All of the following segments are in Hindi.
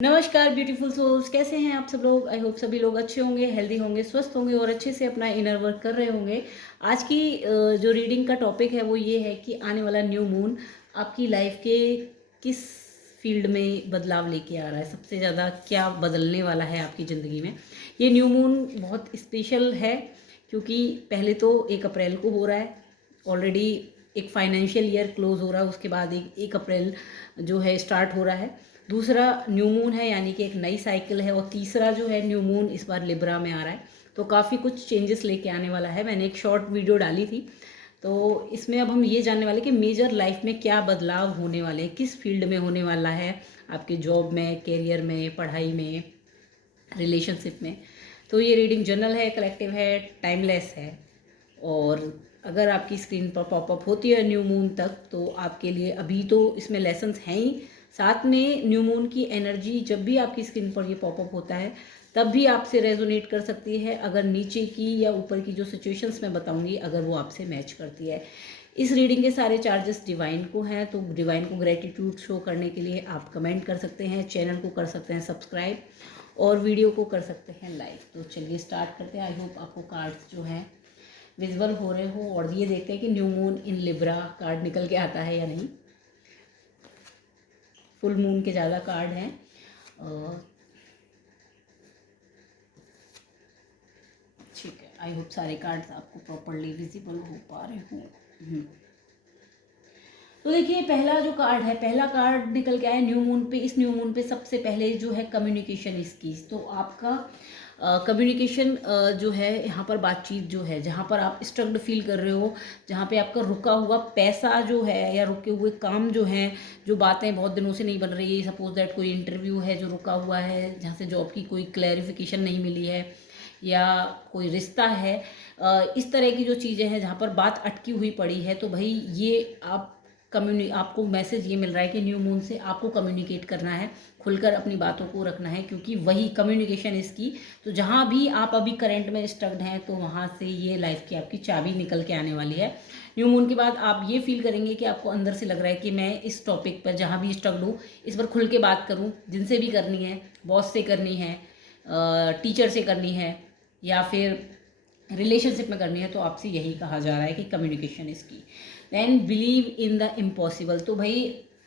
नमस्कार ब्यूटीफुल सोल्स, कैसे हैं आप सब लोग। आई होप सभी लोग अच्छे होंगे, हेल्दी होंगे, स्वस्थ होंगे और अच्छे से अपना इनर वर्क कर रहे होंगे। आज की जो रीडिंग का टॉपिक है वो ये है कि आने वाला न्यू मून आपकी लाइफ के किस फील्ड में बदलाव लेके आ रहा है, सबसे ज़्यादा क्या बदलने वाला है आपकी ज़िंदगी में। ये न्यू मून बहुत स्पेशल है क्योंकि पहले तो 1 अप्रैल को हो रहा है, ऑलरेडी एक फाइनेंशियल ईयर क्लोज हो रहा है, उसके बाद एक अप्रैल जो है स्टार्ट हो रहा है। दूसरा न्यू मून है यानी कि एक नई साइकिल है, और तीसरा जो है न्यू मून इस बार लिब्रा में आ रहा है, तो काफ़ी कुछ चेंजेस लेके आने वाला है। मैंने एक शॉर्ट वीडियो डाली थी, तो इसमें अब हम ये जानने वाले कि मेजर लाइफ में क्या बदलाव होने वाले हैं, किस फील्ड में होने वाला है, आपके जॉब में, करियर में, पढ़ाई में, रिलेशनशिप में। तो ये रीडिंग जनरल है, कलेक्टिव है, टाइमलेस है, और अगर आपकी स्क्रीन पर पॉपअप होती है न्यू मून तक तो आपके लिए अभी तो इसमें लेसन्स हैं ही, साथ में न्यू मून की एनर्जी जब भी आपकी स्क्रीन पर ये पॉपअप होता है तब भी आपसे रेजोनेट कर सकती है, अगर नीचे की या ऊपर की जो सिचुएशंस मैं बताऊंगी अगर वो आपसे मैच करती है। इस रीडिंग के सारे चार्जेस डिवाइन को हैं, तो डिवाइन को ग्रेटिट्यूड शो करने के लिए आप कमेंट कर सकते हैं, चैनल को कर सकते हैं सब्सक्राइब और वीडियो को कर सकते हैं लाइक। तो चलिए स्टार्ट करते हैं। आई होप आपको कार्ड्स जो हैं विजुअल हो रहे हो, और ये देखते हैं कि new moon in Libra card निकल के आता है या नहीं। फुल मून के ज़्यादा कार्ड हैं। ठीक है, आई होप सारे कार्ड्स आपको प्रॉपरली विजिबल हो पा रहे हों। तो देखिए पहला जो कार्ड है, पहला कार्ड निकल के आया न्यू मून पे। इस न्यू मून पे सबसे पहले जो है कम्युनिकेशन इसकी, तो आपका कम्युनिकेशन जो है यहाँ पर बातचीत जो है, जहाँ पर आप स्ट्रग्ड फील कर रहे हो, जहाँ पे आपका रुका हुआ पैसा जो है या रुके हुए काम जो हैं, जो बातें बहुत दिनों से नहीं बन रही है, सपोज दैट कोई इंटरव्यू है जो रुका हुआ है, जहाँ से जॉब की कोई क्लैरिफिकेशन नहीं मिली है, या कोई रिश्ता है, इस तरह की जो चीज़ें हैं जहाँ पर बात अटकी हुई पड़ी है, तो भाई ये आपको मैसेज ये मिल रहा है कि न्यू मून से आपको कम्युनिकेट करना है, खुलकर अपनी बातों को रखना है, क्योंकि वही कम्युनिकेशन इसकी। तो जहाँ भी आप अभी करंट में स्टक्ड हैं तो वहाँ से ये लाइफ की आपकी चाबी निकल के आने वाली है। न्यू मून के बाद आप ये फील करेंगे कि आपको अंदर से लग रहा है कि मैं इस टॉपिक पर जहाँ भी स्टक्ड हूँ इस पर खुल के बात करूँ, जिनसे भी करनी है, बॉस से करनी है, टीचर से करनी है, या फिर रिलेशनशिप में करनी है, तो आपसे यही कहा जा रहा है कि कम्युनिकेशन इसकी। Then believe in the impossible, तो भाई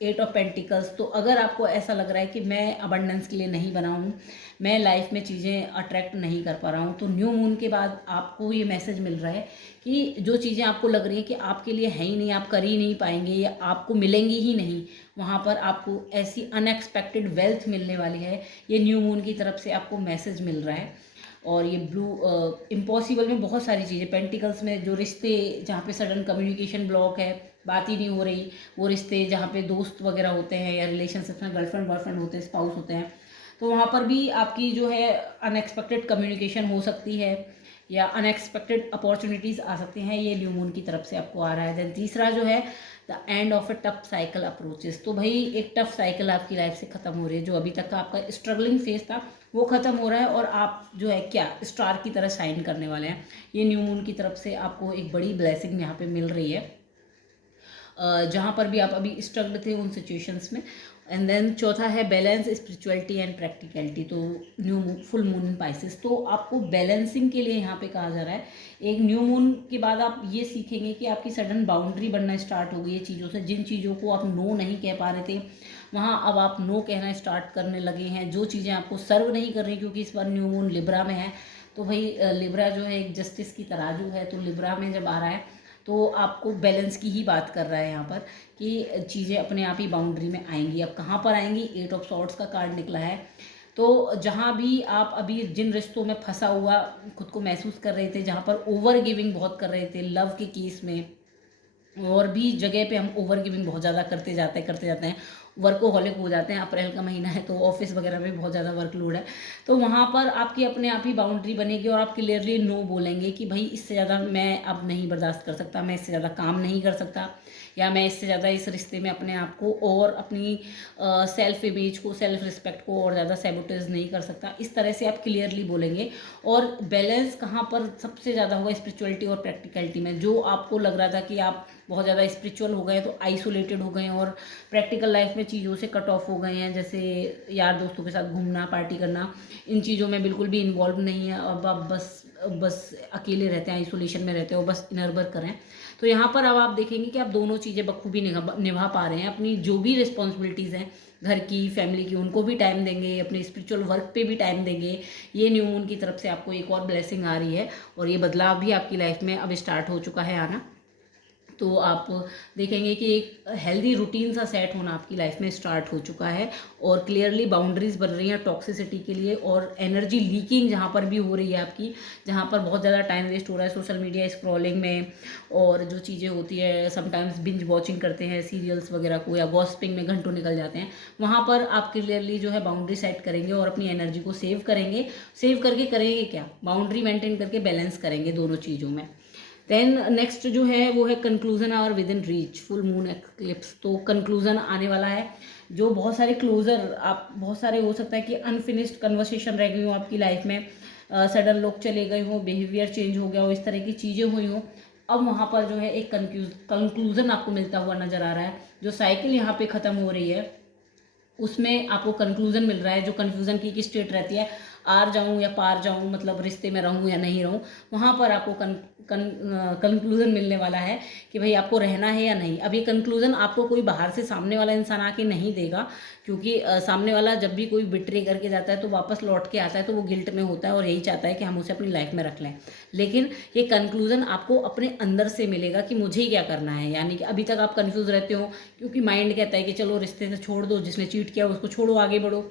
8 ऑफ पेंटिकल्स, तो अगर आपको ऐसा लग रहा है कि मैं अबंडेंस के लिए नहीं बना हूँ, मैं लाइफ में चीज़ें अट्रैक्ट नहीं कर पा रहा हूँ, तो न्यू मून के बाद आपको ये मैसेज मिल रहा है कि जो चीज़ें आपको लग रही है कि आपके लिए है ही नहीं, आप कर ही नहीं पाएंगे या आपको मिलेंगी ही नहीं, वहाँ पर आपको ऐसी अनएक्सपेक्टेड वेल्थ मिलने वाली है। ये न्यू मून की तरफ से आपको मैसेज मिल रहा है। और ये ब्लू इम्पॉसिबल में बहुत सारी चीज़ें, पेंटिकल्स में जो रिश्ते जहाँ पे सडन कम्युनिकेशन ब्लॉक है, बात ही नहीं हो रही, वो रिश्ते जहाँ पे दोस्त वगैरह होते हैं या रिलेशनशिप में गर्लफ्रेंड बॉयफ्रेंड होते हैं, स्पाउस होते हैं, तो वहाँ पर भी आपकी जो है अनएक्सपेक्टेड कम्युनिकेशन हो सकती है या अनएक्सपेक्टेड अपॉर्चुनिटीज़ आ सकती हैं। ये न्यू मून की तरफ से आपको आ रहा है। देन तीसरा जो है the end of a tough cycle approaches, तो भाई एक टफ साइकिल आपकी लाइफ से ख़त्म हो रही है, जो अभी तक का आपका स्ट्रगलिंग फेज था वो ख़त्म हो रहा है, और आप जो है क्या स्टार की तरह शाइन करने वाले हैं। ये न्यू मून की तरफ से आपको एक बड़ी ब्लेसिंग यहाँ पे मिल रही है, जहाँ पर भी आप अभी स्ट्रगल थे उन सिचुएशंस में। एंड देन चौथा है बैलेंस, स्पिरिचुअलिटी एंड प्रैक्टिकलिटी, तो new full moon in Pisces, तो आपको बैलेंसिंग के लिए यहाँ पे कहा जा रहा है। एक न्यू मून के बाद आप ये सीखेंगे कि आपकी सडन बाउंड्री बनना स्टार्ट हो गई है चीज़ों से, जिन चीज़ों को आप नो नहीं कह पा रहे थे वहाँ अब आप नो कहना स्टार्ट करने लगे हैं। जो चीज़ें आपको सर्व नहीं कर रही, क्योंकि इस बार न्यू मून लिब्रा में है, तो भाई लिब्रा जो है एक जस्टिस की तराजू है, तो लिब्रा में जब आ रहा है तो आपको बैलेंस की ही बात कर रहा है यहाँ पर, कि चीज़ें अपने आप ही बाउंड्री में आएंगी। अब कहाँ पर आएंगी, 8 ऑफ सॉर्ड्स का कार्ड निकला है, तो जहाँ भी आप अभी जिन रिश्तों में फंसा हुआ खुद को महसूस कर रहे थे, जहाँ पर ओवर गिविंग बहुत कर रहे थे लव के केस में, और भी जगह पे हम ओवर गिविंग बहुत ज़्यादा करते जाते हैं, वर्कोहॉलिक हो जाते हैं। अप्रैल का महीना है तो ऑफिस वगैरह में बहुत ज़्यादा वर्कलोड है, तो वहाँ पर आपकी अपने आप ही बाउंड्री बनेगी और आप क्लियरली नो बोलेंगे कि भाई इससे ज़्यादा मैं अब नहीं बर्दाश्त कर सकता, मैं इससे ज़्यादा काम नहीं कर सकता, या मैं इससे ज़्यादा इस रिश्ते में अपने आप को और अपनी सेल्फ इमेज को, सेल्फ रिस्पेक्ट को और ज़्यादा सैबोटेज नहीं कर सकता। इस तरह से आप क्लियरली बोलेंगे। और बैलेंस कहाँ पर सबसे ज़्यादा होगा, स्पिरिचुअलिटी और प्रैक्टिकलिटी में। जो आपको लग रहा था कि आप बहुत ज़्यादा स्पिरिचुअल हो गए तो आइसोलेटेड हो गए और प्रैक्टिकल लाइफ में चीज़ों से कट ऑफ हो गए हैं, जैसे यार दोस्तों के साथ घूमना, पार्टी करना, इन चीज़ों में बिल्कुल भी इन्वॉल्व नहीं है। अब आप बस अकेले रहते हैं, आइसोलेशन में रहते हो, बस इनर वर्क करें। तो यहाँ पर अब आप देखेंगे कि आप दोनों चीज़ें बखूबी निभा पा रहे हैं। अपनी जो भी रिस्पॉन्सिबिलिटीज़ हैं घर की, फैमिली की, उनको भी टाइम देंगे, अपने स्पिरिचुअल वर्क पे भी टाइम देंगे। ये न्यू मून की तरफ से आपको एक और ब्लेसिंग आ रही है और ये बदलाव भी आपकी लाइफ में अब स्टार्ट हो चुका है आना। तो आप देखेंगे कि एक हेल्दी रूटीन सा सेट होना आपकी लाइफ में स्टार्ट हो चुका है और क्लियरली बाउंड्रीज बन रही हैं टॉक्सिसिटी के लिए। और एनर्जी लीकिंग जहाँ पर भी हो रही है आपकी, जहाँ पर बहुत ज़्यादा टाइम वेस्ट हो रहा है सोशल मीडिया स्क्रॉलिंग में, और जो चीज़ें होती है समटाइम्स बिंज वॉचिंग करते हैं सीरियल्स वगैरह को, या गॉसिपिंग में घंटों निकल जाते हैं, वहाँ पर आप क्लियरली जो है बाउंड्री सेट करेंगे और अपनी एनर्जी को सेव करेंगे। सेव करके करेंगे क्या, बाउंड्री मेंटेन करके बैलेंस करेंगे दोनों चीज़ों में। देन नेक्स्ट जो है वो है कंक्लूजन और with in reach full moon eclipse. तो कंक्लूजन आने वाला है, जो बहुत सारे क्लोजर, आप बहुत सारे हो सकता है कि अनफिनिश्ड कन्वर्सेशन रह गई हो आपकी लाइफ में, सडन लोग चले गए हो, बिहेवियर चेंज हो गया हो, इस तरह की चीज़ें हुई हो। अब वहाँ पर जो है एक कंक्लूजन आपको मिलता हुआ नज़र आ रहा है। जो साइकिल यहाँ पे ख़त्म हो रही है उसमें आपको कंक्लूजन मिल रहा है। जो कन्फ्यूज़न की स्टेट रहती है, आर जाऊँ या पार जाऊँ, मतलब रिश्ते में रहूँ या नहीं रहूँ, वहाँ पर आपको कंक्लूज़न मिलने वाला है कि भाई आपको रहना है या नहीं। अब ये कंक्लूज़न आपको कोई बाहर से सामने वाला इंसान आके नहीं देगा, क्योंकि सामने वाला जब भी कोई बिट्रे करके जाता है तो वापस लौट के आता है तो वो गिल्ट में होता है और यही चाहता है कि हम उसे अपनी लाइफ में रख लें। लेकिन ये कंक्लूज़न आपको अपने अंदर से मिलेगा कि मुझे क्या करना है। यानी कि अभी तक आप कन्फ्यूज़ रहते हो क्योंकि माइंड कहता है कि चलो रिश्ते से छोड़ दो, जिसने चीट किया उसको छोड़ो, आगे बढ़ो,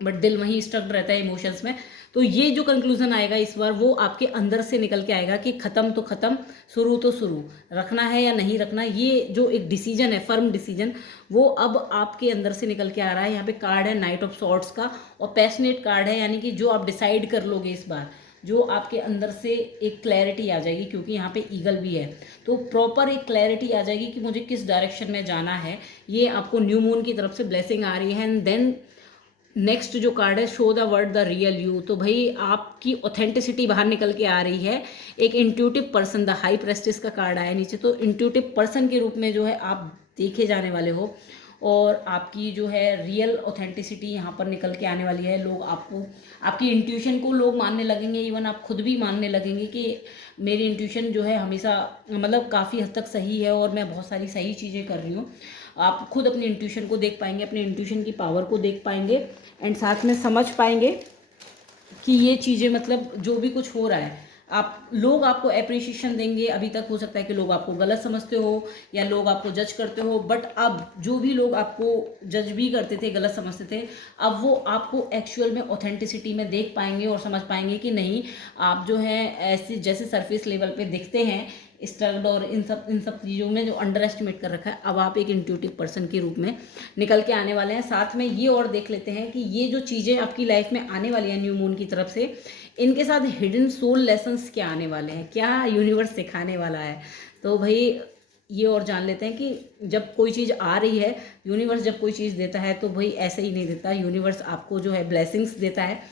बट दिल वहीं स्टक रहता है इमोशंस में। तो ये जो कंक्लूजन आएगा इस बार, वो आपके अंदर से निकल के आएगा कि ख़त्म तो ख़त्म, शुरू तो शुरू, रखना है या नहीं रखना। ये जो एक डिसीजन है, फर्म डिसीजन, वो अब आपके अंदर से निकल के आ रहा है। यहाँ पे कार्ड है नाइट ऑफ सॉर्ड्स का और पैशनेट कार्ड है, यानी कि जो आप डिसाइड कर लोगे इस बार, जो आपके अंदर से एक क्लैरिटी आ जाएगी, क्योंकि यहाँ पे ईगल भी है। तो प्रॉपर एक क्लैरिटी आ जाएगी कि मुझे किस डायरेक्शन में जाना है। ये आपको न्यू मून की तरफ से ब्लेसिंग आ रही है। एंड देन नेक्स्ट जो कार्ड है show the word the real you. तो भाई आपकी ऑथेंटिसिटी बाहर निकल के आ रही है। एक intuitive person, the high prestige का कार्ड आया नीचे। तो इंट्यूटिव पर्सन के रूप में जो है आप देखे जाने वाले हो और आपकी जो है रियल ऑथेंटिसिटी यहाँ पर निकल के आने वाली है। लोग आपको, आपकी इंट्यूशन को लोग मानने लगेंगे, इवन आप खुद भी मानने लगेंगे कि मेरी इंट्यूशन जो है हमेशा, मतलब काफ़ी हद तक सही है और मैं बहुत सारी सही चीज़ें कर रही हूँ। आप खुद अपनी इंट्यूशन को देख पाएंगे, अपनी इंट्यूशन की पावर को देख पाएंगे एंड साथ में समझ पाएंगे कि ये चीज़ें, मतलब जो भी कुछ हो रहा है, आप लोग आपको अप्रिशिएशन देंगे। अभी तक हो सकता है कि लोग आपको गलत समझते हो या लोग आपको जज करते हो, बट अब जो भी लोग आपको जज भी करते थे, गलत समझते थे, अब वो आपको एक्चुअल में ऑथेंटिसिटी में देख पाएंगे और समझ पाएंगे कि नहीं, आप जो है ऐसे जैसे सरफेस लेवल पे दिखते हैं स्ट्रगल और इन सब चीज़ों में जो अंडर एस्टिमेट कर रखा है, अब आप एक इंट्यूटिव पर्सन के रूप में निकल के आने वाले हैं। साथ में ये और देख लेते हैं कि ये जो चीज़ें आपकी लाइफ में आने वाली हैं न्यू मून की तरफ से, इनके साथ हिडन सोल लेसन्स क्या आने वाले हैं, क्या यूनिवर्स सिखाने वाला है। तो भाई ये और जान लेते हैं कि जब कोई चीज़ आ रही है, यूनिवर्स जब कोई चीज़ देता है तो भाई ऐसे ही नहीं देता। यूनिवर्स आपको जो है ब्लेसिंग्स देता है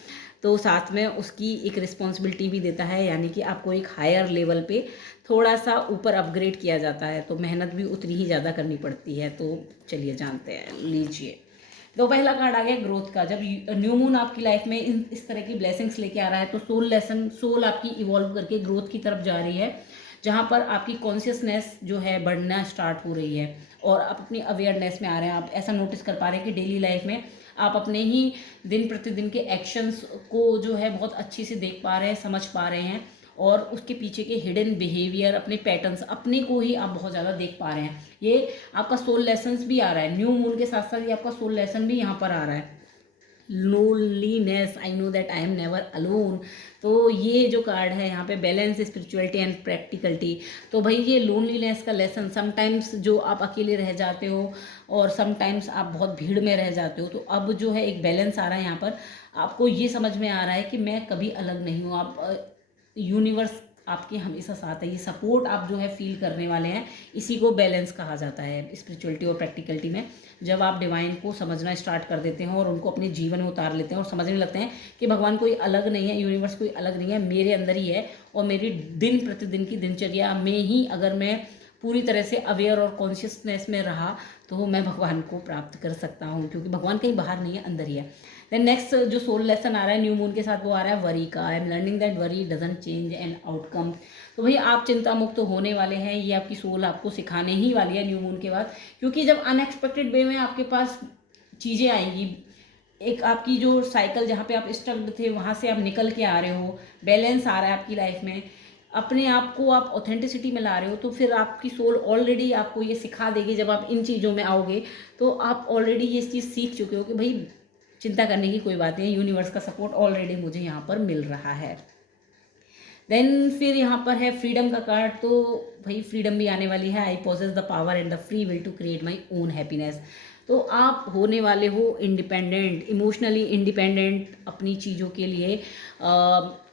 तो साथ में उसकी एक रिस्पॉन्सिबिलिटी भी देता है, यानी कि आपको एक हायर लेवल पे थोड़ा सा ऊपर अपग्रेड किया जाता है, तो मेहनत भी उतनी ही ज़्यादा करनी पड़ती है। तो चलिए जानते हैं, लीजिए। तो पहला कार्ड आ गया ग्रोथ का। जब न्यू मून आपकी लाइफ में इस तरह की ब्लेसिंग्स लेके आ रहा है तो सोल लेसन, सोल आपकी इवॉल्व करके ग्रोथ की तरफ जा रही है, जहाँ पर आपकी कॉन्शियसनेस जो है बढ़ना स्टार्ट हो रही है और आप अपनी अवेयरनेस में आ रहे हैं। आप ऐसा नोटिस कर पा रहे हैं कि डेली लाइफ में आप अपने ही दिन प्रतिदिन के एक्शंस को जो है बहुत अच्छे से देख पा रहे हैं, समझ पा रहे हैं और उसके पीछे के हिडन बिहेवियर, अपने पैटर्न्स, अपने को ही आप बहुत ज़्यादा देख पा रहे हैं। ये आपका सोल लेसन्स भी आ रहा है न्यू मून के साथ साथ, ये आपका सोल लेसन भी यहाँ पर आ रहा है। Loneliness, I know that I am never alone. तो ये जो कार्ड है यहाँ पे बैलेंस, स्पिरिचुअलिटी एंड प्रैक्टिकलिटी। तो भाई ये लोनलीनेस का लेसन, समटाइम्स जो आप अकेले रह जाते हो और समटाइम्स आप बहुत भीड़ में रह जाते हो, तो अब जो है एक बैलेंस आ रहा है यहाँ पर। आपको ये समझ में आ रहा है कि मैं कभी अलग नहीं हूँ, आप यूनिवर्स आपके हमेशा साथ है। ये सपोर्ट आप जो है फील करने वाले हैं, इसी को बैलेंस कहा जाता है स्पिरिचुअलिटी और प्रैक्टिकलिटी में। जब आप डिवाइन को समझना स्टार्ट कर देते हैं और उनको अपने जीवन में उतार लेते हैं और समझने लगते हैं कि भगवान कोई अलग नहीं है, यूनिवर्स कोई अलग नहीं है, मेरे अंदर ही है और मेरी दिन प्रतिदिन की दिनचर्या में ही अगर मैं पूरी तरह से अवेयर और कॉन्शियसनेस में रहा तो मैं भगवान को प्राप्त कर सकता हूँ, क्योंकि भगवान कहीं बाहर नहीं है, अंदर ही है। देन नेक्स्ट जो सोल लेसन आ रहा है न्यू मून के साथ, वो आ रहा है वरी का। I am learning that worry doesn't change an outcome. तो भाई आप चिंता मुक्त होने वाले हैं, ये आपकी सोल आपको सिखाने ही वाली है न्यू मून के बाद, क्योंकि जब अनएक्सपेक्टेड वे में आपके पास चीज़ें आएंगी, एक आपकी जो साइकिल जहाँ पे आप स्टक्ड थे वहाँ से आप निकल के आ रहे हो, बैलेंस आ रहा है आपकी लाइफ में, अपने आप को आप ऑथेंटिसिटी में ला रहे हो, तो फिर आपकी सोल ऑलरेडी आपको ये सिखा देगी। जब आप इन चीज़ों में आओगे तो आप ऑलरेडी ये चीज़ सीख चुके हो कि भाई चिंता करने की कोई बात नहीं, यूनिवर्स का सपोर्ट ऑलरेडी मुझे यहाँ पर मिल रहा है। देन फिर यहाँ पर है फ्रीडम का कार्ड। तो भाई फ्रीडम भी आने वाली है। I possess the power and the free will to create my own happiness. तो आप होने वाले हो इंडिपेंडेंट, इमोशनली इंडिपेंडेंट अपनी चीज़ों के लिए।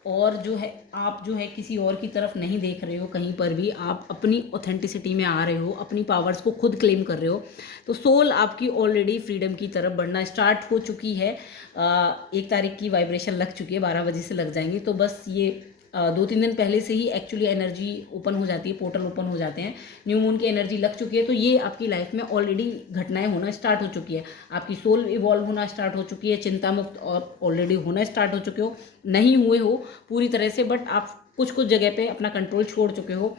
और जो है आप जो है किसी और की तरफ नहीं देख रहे हो, कहीं पर भी आप अपनी ऑथेंटिसिटी में आ रहे हो, अपनी पावर्स को खुद क्लेम कर रहे हो। तो सोल आपकी ऑलरेडी फ्रीडम की तरफ बढ़ना स्टार्ट हो चुकी है। 1 तारीख की वाइब्रेशन लग चुकी है, 12 बजे से लग जाएंगी। तो बस ये 2-3 दिन पहले से ही एक्चुअली एनर्जी ओपन हो जाती है, पोर्टल ओपन हो जाते हैं, न्यू मून की एनर्जी लग चुकी है। तो ये आपकी लाइफ में ऑलरेडी घटनाएं होना स्टार्ट हो चुकी है। आपकी सोल इवॉल्व होना स्टार्ट हो चुकी है, चिंता मुक्त और ऑलरेडी होना स्टार्ट हो चुके हो, नहीं हुए हो पूरी तरह से, बट आप कुछ कुछ जगह पे अपना कंट्रोल छोड़ चुके हो।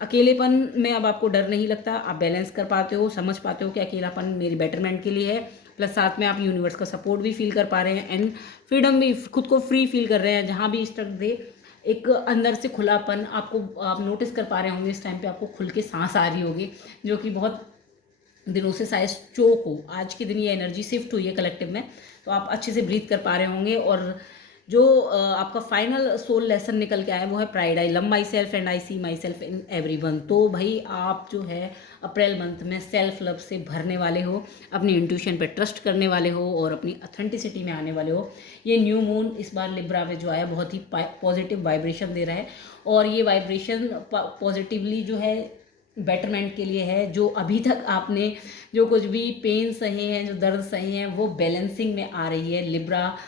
अकेलेपन में अब आपको डर नहीं लगता, आप बैलेंस कर पाते हो, समझ पाते हो कि अकेलापन मेरी बेटरमेंट के लिए है, प्लस साथ में आप यूनिवर्स का सपोर्ट भी फील कर पा रहे हैं एंड फ्रीडम भी, खुद को फ्री फील कर रहे हैं। जहाँ भी स्टक थे, एक अंदर से खुलापन आपको, आप नोटिस कर पा रहे होंगे इस टाइम पे आपको खुल के सांस आ रही होगी, जो कि बहुत दिनों से शायद चोक हो। आज के दिन ये एनर्जी शिफ्ट हुई है कलेक्टिव में, तो आप अच्छे से ब्रीथ कर पा रहे होंगे। और जो आपका फाइनल सोल लेसन निकल के आया वो है pride. I love myself and I see myself in everyone. तो भाई आप जो है अप्रैल मंथ में सेल्फ लव से भरने वाले हो, अपनी इंट्यूशन पे ट्रस्ट करने वाले हो और अपनी ऑथेंटिसिटी में आने वाले हो। ये न्यू मून इस बार लिब्रा में जो आया बहुत ही पॉजिटिव वाइब्रेशन दे रहा है, और ये वाइब्रेशन पॉजिटिवली जो है बेटरमेंट के लिए है। जो अभी तक आपने जो कुछ भी पेन सहे हैं, जो दर्द सहे हैं, वो बैलेंसिंग में आ रही है। लिब्रा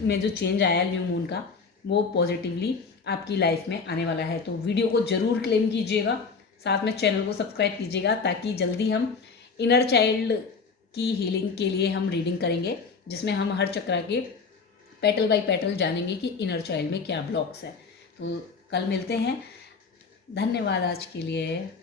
में जो चेंज आया न्यू मून का, वो पॉजिटिवली आपकी लाइफ में आने वाला है। तो वीडियो को ज़रूर क्लेम कीजिएगा, साथ में चैनल को सब्सक्राइब कीजिएगा, ताकि जल्दी हम इनर चाइल्ड की हीलिंग के लिए हम रीडिंग करेंगे, जिसमें हम हर चक्र के पेटल बाय पेटल जानेंगे कि इनर चाइल्ड में क्या ब्लॉक्स है। तो कल मिलते हैं। धन्यवाद आज के लिए।